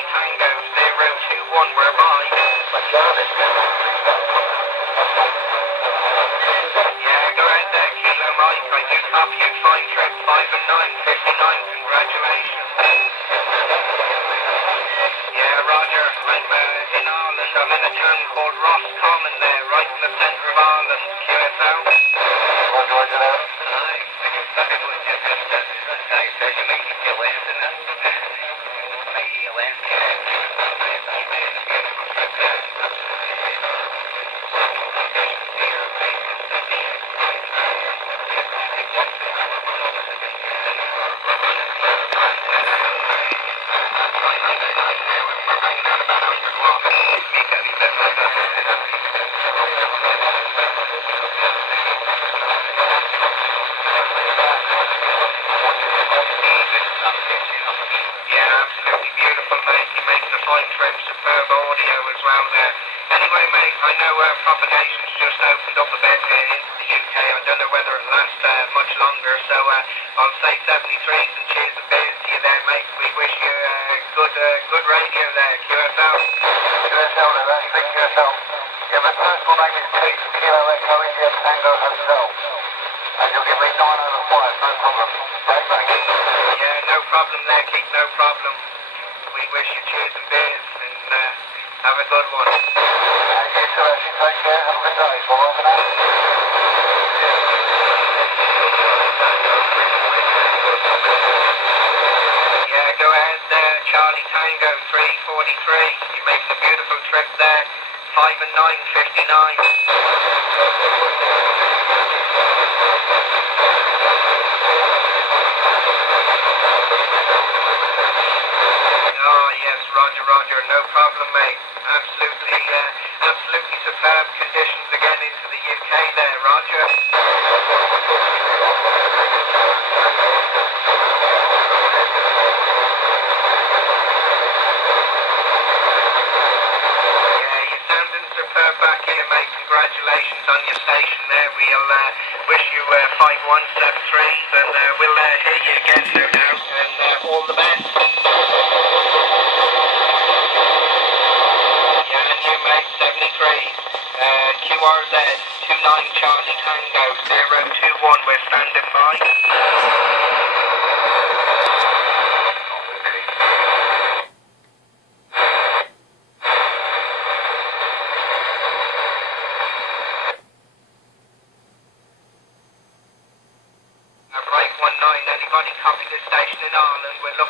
Charlie Tango 021, whereby. Yeah, go ahead there, Kilo Mike. I do copy you. Fine trip, 5 and 9, 59. Congratulations. Yeah, Roger. I'm in Ireland. I'm in a town called Roscommon there, right in the centre of Ireland. QSL. Roger there. Superb audio as well there. Anyway, mate, I know propagation's just opened up a bit into the UK. I don't know whether it'll last much longer, so I'll say 73s and cheers and beers to you there, mate. We wish you good radio there, QSL. QSL there, that's big QSL. Yeah, my personal name is Keith, Kilo Echo India Tango Hotel. And you'll give me 9 over 5, no problem. Right, thank you. Yeah, no problem there, Keith, no problem. We wish you cheers and beers and have a good one. And you too, actually, take care. Have a good day. Bye for now. Yeah, go ahead there, Charlie Tango 343. You're making a beautiful trip there. 5 and 9, 59. Oh, yes, Roger, no problem, mate. Absolutely superb conditions again into the UK there, Roger. Yeah, you're sounding superb back here, mate. Congratulations on your station there. We'll wish you 5173s and we'll hear you again soon now. And all the best. QRZ 29 Charlie Tango 021, we're standing by. Break 19, anybody copy the station in Ireland? We're looking